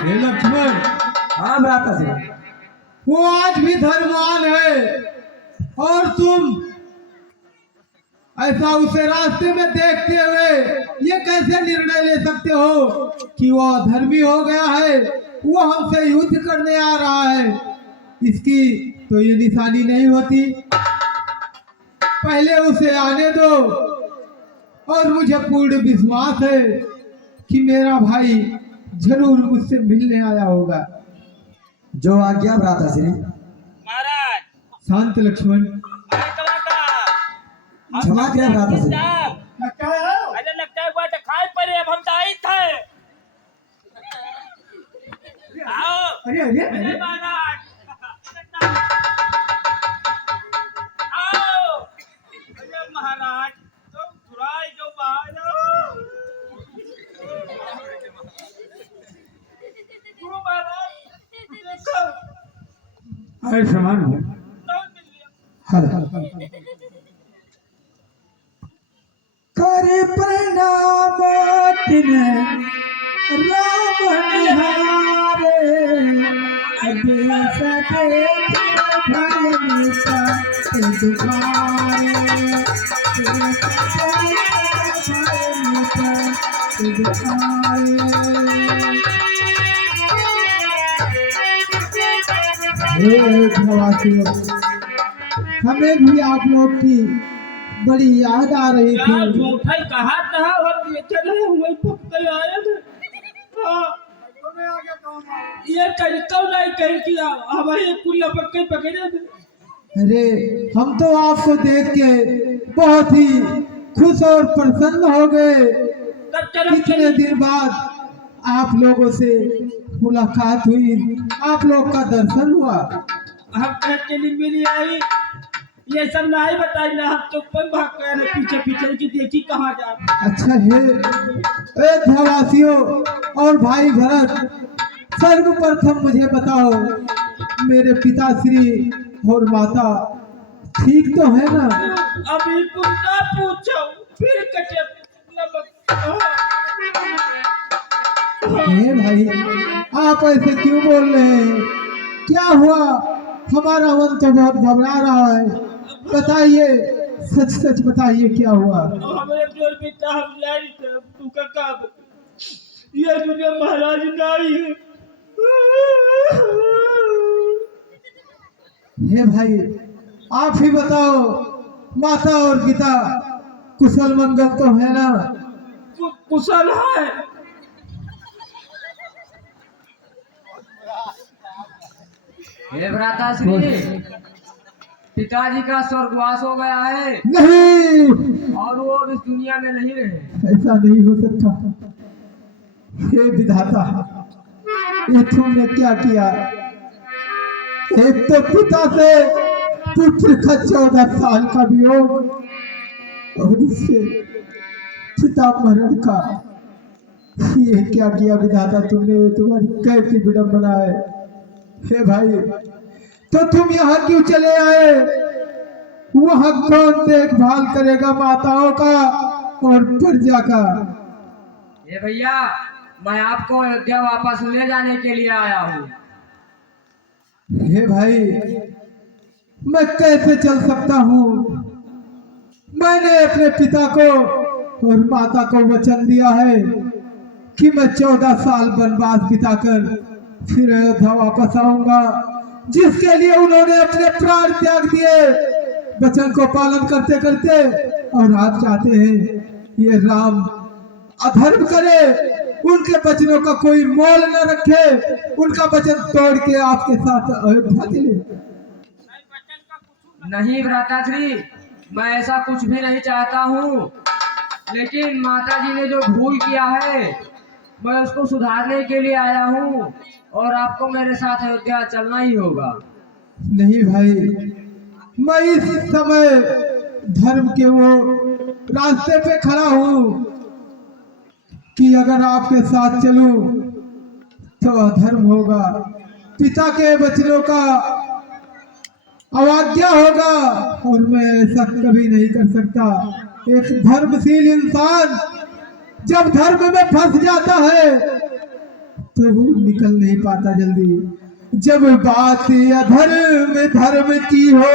हे लक्ष्मण, हाँ भ्राता श्री। वो आज भी धर्मवान है और तुम ऐसा उसे रास्ते में देखते हुए ये कैसे निर्णय ले सकते हो कि वो अधर्मी हो गया है, वो हमसे युद्ध करने आ रहा है। इसकी तो ये निशानी नहीं होती। पहले उसे आने दो और मुझे पूर्ण विश्वास है कि मेरा भाई जरूर मुझसे मिलने आया होगा। जो आज्ञा भ्राता श्री। महाराज शांत लक्ष्मण। अरे कलाकार क्षमा किया भ्राता श्री। अरे लगता है बात खाए पड़े अब हम दाई थे। आओ अरे अरे अरे अरे महाराज आओ अरे महाराज तुम तुराई जो बाहर आओ। गुरु महाराज देखो अरे समान हो। कौन मिल गया। हल कर प्रणाम तिने राम निहारे, अभ्यास देख भय निशा ते दुखारे, हे प्रवासियों, हमें भी आप लोग की बड़ी याद आ रही यार थी। झूठा ही कहा था और ये चले हुए पक्के आए थे। हाँ ये कहीं तो नहीं कहीं किया हमारे पुलिया पक्के पकड़े थे। अरे हम तो आपको देख के बहुत ही खुश और प्रसन्न हो गए। तब चलो कितने दिन बाद आप लोगों से मुलाकात हुई, आप लोग का दर्शन हुआ। हम चली मिली आई ये सब नहीं बताई ना हम तो ऊपर भाग गए पीछे पीछे की देखी कहाँ जा। अच्छा है अयोध्यावासियों और भाई भरत, सर्वप्रथम मुझे बताओ मेरे पिताश्री और माता ठीक तो है ना? अभी तुम ना पूछो फिर कटे हे भाई, आप ऐसे क्यों बोल रहे हैं? क्या हुआ? हमारा मन तो बहुत घबरा रहा है। बताइए, सच सच बताइए क्या हुआ? हमारे जोर बेटा हम लाई थे तू का काम ये दुनिया महाराज नहीं है। हे भाई, आप ही बताओ, माता और पिता कुशल मंगल तो है ना? कुशल है। हे भ्राताश्री, पिताजी का स्वर्गवास हो गया है नहीं, और वो अब इस दुनिया में नहीं रहे। ऐसा नहीं हो सकता। हे विधाता, ये तुमने क्या किया? एक तो पिता से पुत्र का 14 साल का वियोग और इससे पिता मरण का, ये क्या किया विधाता तुमने? तुम्हारी कैसी विडंबना है। हे भाई, तो तुम यहाँ क्यों चले आए? वहाँ कौन देखभाल करेगा माताओं का और प्रजा का? ये भैया, मैं आपको अयोध्या वापस ले जाने के लिए आया हूँ। हे भाई, मैं कैसे चल सकता हूँ? मैंने अपने पिता को और माता को वचन दिया है कि मैं 14 साल वनवास बिताकर फिर अयोध्या वापस आऊंगा, जिसके लिए उन्होंने अपने प्राण त्याग दिए वचन को पालन करते करते। और आप चाहते हैं ये राम अधर्म करे, उनके वचनों का कोई मोल न रखे, उनका वचन तोड़ के आपके साथ अयोध्या चले? नहीं भ्राताश्री, मैं ऐसा कुछ भी नहीं चाहता हूँ, लेकिन माताजी ने जो भूल किया है मैं उसको सुधारने के लिए आया हूँ और आपको मेरे साथ अयोध्या चलना ही होगा। नहीं भाई, मैं इस समय धर्म के वो रास्ते पे खड़ा हूँ कि अगर आपके साथ चलूं तो अधर्म होगा, पिता के वचनों का अवज्ञा होगा और मैं ऐसा कभी नहीं कर सकता। एक धर्मशील इंसान जब धर्म में फंस जाता है तो वो निकल नहीं पाता जल्दी। जब बात अधर्म धर्म की हो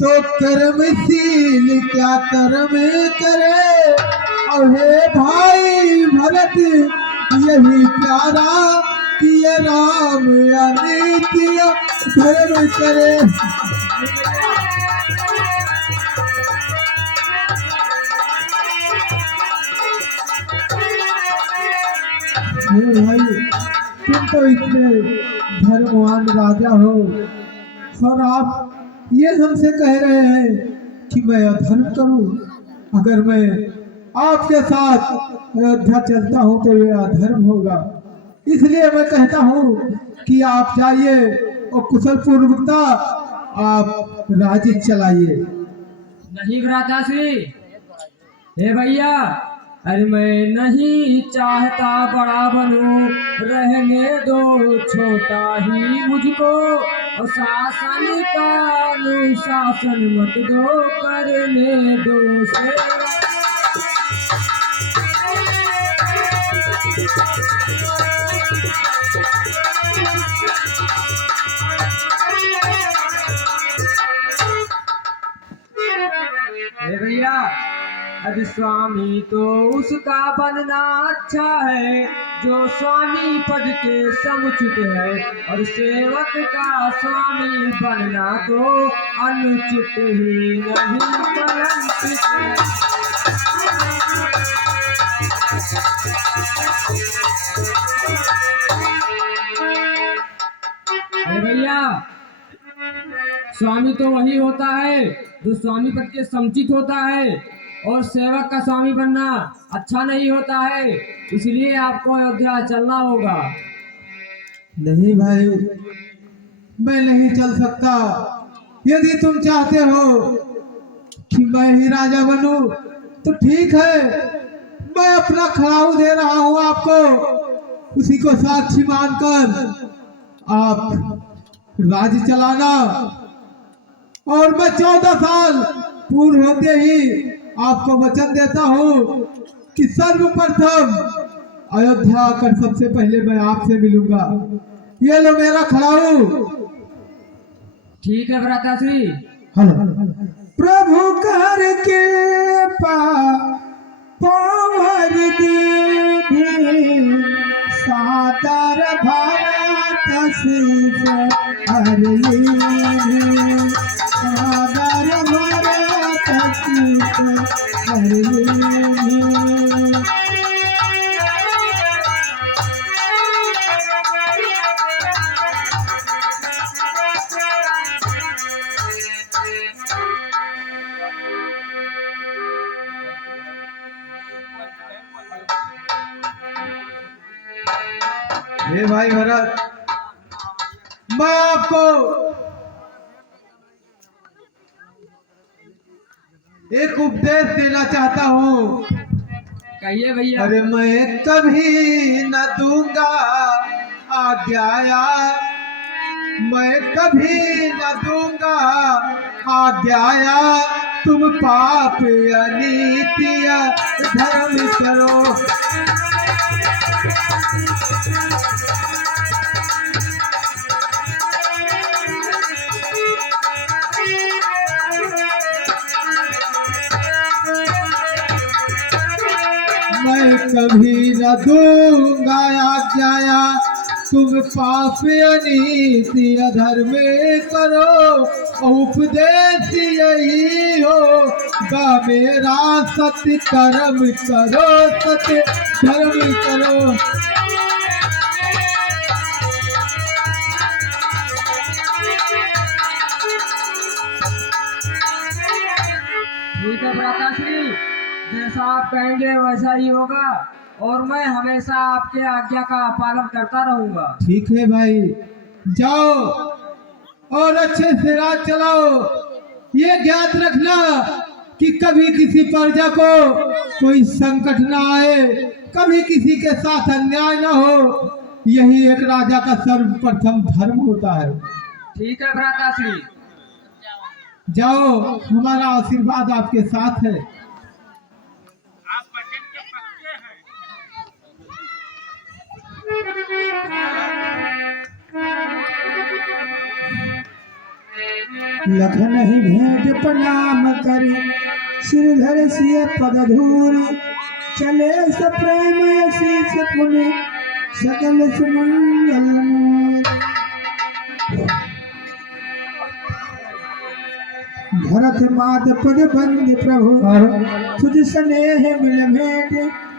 तो कर्मशील क्या कर्म करे। और हे भाई भरत यही प्यारा कि ये राम अनित्य धर्म करे। हे भाई तुम तो इतने धर्मवान राजा हो और आप ये हमसे कह रहे हैं कि मैं अधर्म करूं। अगर मैं आपके साथ अयोध्या चलता हूं तो ये अधर्म होगा। इसलिए मैं कहता हूं कि आप जाइए और कुशल पूर्वकता आप राज्य चलाइए। नहीं भ्राताश्री, हे भैया, अरे मैं नहीं चाहता बड़ा बनूं, रहने दो छोटा ही मुझको। और शासन का अनुशासन मत दो, करने दो सेवा। हे भैया, अरे स्वामी तो उसका बनना अच्छा है जो स्वामी पद के समुचित है, और सेवक का स्वामी बनना तो अनुचित ही नहीं कलंकित है। भैया, स्वामी तो वही होता है जो स्वामी पद के समुचित होता है, और सेवक का स्वामी बनना अच्छा नहीं होता है। इसलिए आपको अयोध्या चलना होगा। नहीं भाई, मैं नहीं चल सकता। यदि तुम चाहते हो कि मैं ही राजा बनूं तो ठीक है, मैं अपना खड़ाऊ दे रहा हूं आपको। उसी को साक्षी मानकर आप राज्य चलाना, और मैं 14 साल पूर्ण होते ही आपको वचन देता हूँ कि सर्वप्रथम अयोध्या आकर सबसे पहले मैं आपसे मिलूंगा। ये लो मेरा खड़ाऊ। ठीक है भ्राताश्री। प्रभु कर के पावर दीधी सादर भरत शीस हर लीनी। सादर भरत शीस हर लीनी। हे भाई भरत, मैं आपको एक उपदेश देना चाहता हूँ। कहिए भैया। अरे मैं कभी न दूंगा आज्ञाया, मैं कभी न दूंगा आज्ञाया। तुम पाप अनीति धर्म करो। मैं कभी न दूंगा आज्ञाया, तुम पाप अनीति अधर्म करो। उपदेश यही हो गा मेरा, सत्य कर्म करो सत्य धर्म करो। ठीक है भ्राताश्री, जैसा आप कहेंगे वैसा ही होगा, और मैं हमेशा आपके आज्ञा का पालन करता रहूंगा। ठीक है भाई, जाओ और अच्छे से राज चलाओ। ये ज्ञात रखना कि कभी किसी प्रजा को कोई संकट ना आए, कभी किसी के साथ अन्याय ना हो। यही एक राजा का सर्वप्रथम धर्म होता है। ठीक है भ्राताश्री। जाओ, हमारा आशीर्वाद आपके साथ है। आप बचन के पक्के हैं। लखन ही भेंट प्रणाम करी श्रीधर सिय पद धूरी चले सप्रेम शीस पुनि सकल सुमंगल भरत मात पद बंद प्रभु तुझ स्नेह मिल भेंट